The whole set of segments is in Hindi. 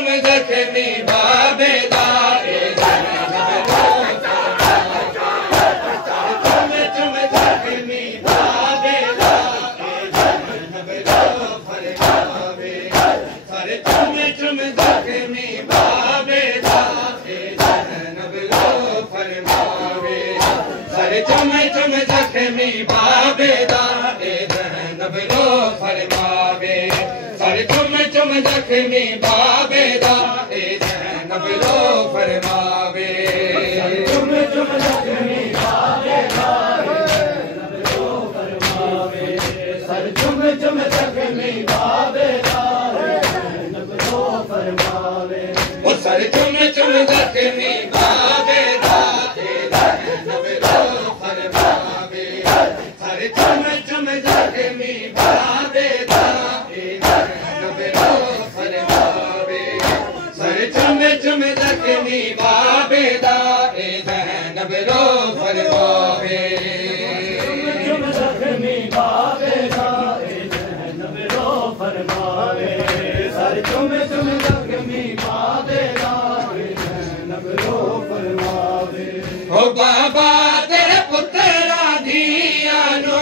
चुम जख्मी बाबेदा चुम चुम जख्मी बाबेदा ए ज़ैनब रो फरमावे सर चुम चुम जख्मी बाबेदा ए ज़ैनब रो फरमावे चुम चुम जख्मी बाबेदा ए ज़ैनब रो फरमावे सर चुम चुम जख्मी बाबेदा ए ज़ैनब रो फरमावे ओ सर चुम चुम जख्मी बाबेदा चुम चुम जख्मी बाबेदा ए ज़ैनब रो फरमावे सर चुम चुम जख्मी बाबेदा ए ज़ैनब रो फरमावे चुम जख्मी बाबेदा ए ज़ैनब रो फरमावे सर चुम चुम जख्मी बाबेदा ए ज़ैनब रो फरमावे ओ बाबा तेरे पुत्रा दियानु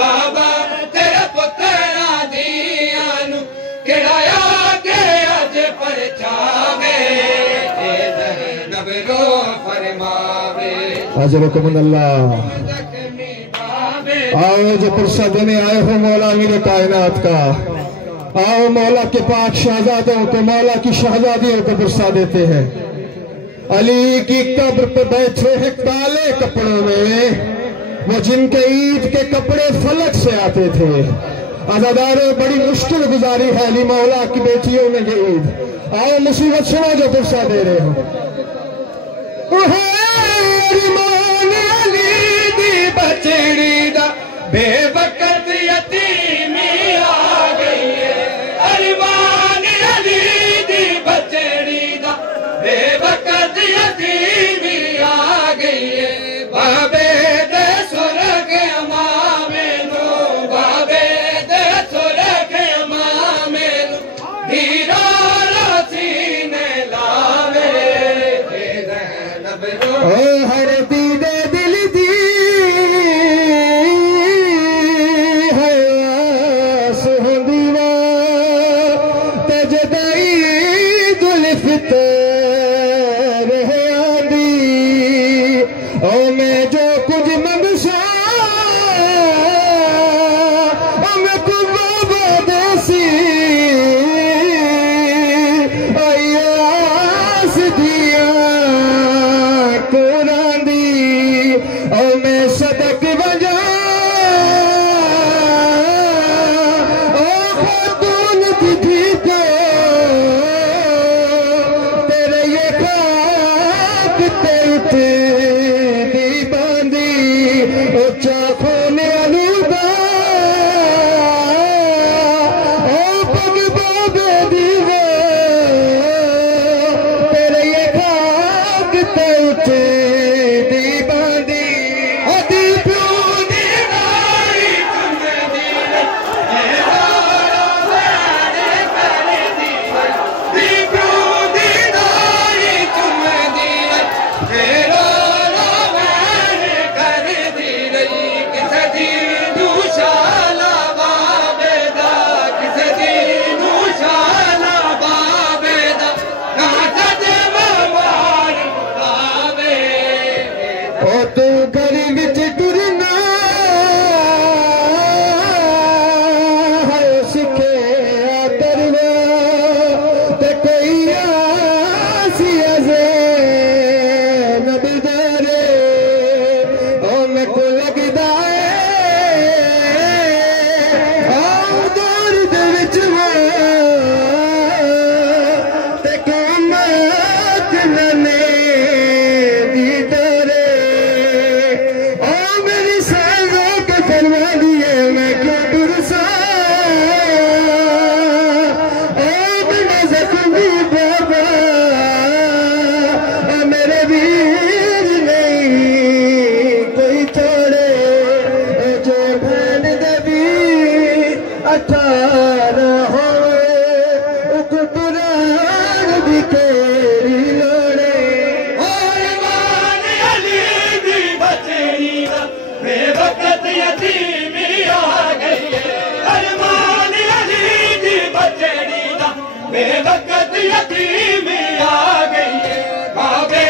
बाबा तेरे पुत्रा दियानु किराया के अज परछावे ए ज़ैनब रो फरमावे अजरकुमुल्लाह। आओ जो पुरसा देने आए हो मौला मेरे कायनात का, आओ मौला के पाक शहजादों को मौला की शहजादियों को पुरसा देते हैं। अली की कब्र पे बैठे हैं काले कपड़ों में, वो जिनके ईद के कपड़े फलक से आते थे। अज़ादारों बड़ी मुश्किल गुजारी है अली मौला की बेटियों ने ये ईद। आओ मुसीबत सुनो जो पुरसा दे रहे हो। बचड़ी दा बेवकत यतीमी आ गई है, अरमान अली दी बचड़ी दा बेवकत यतीमी आ गई है। बाबे दे सुर के अमामे नो बाबे दे सुर के अमामे नो हीरा सीने लावे ए ज़ैनब रो हर दीदे दिल दी वक्त यतीमी आ गई है, काबे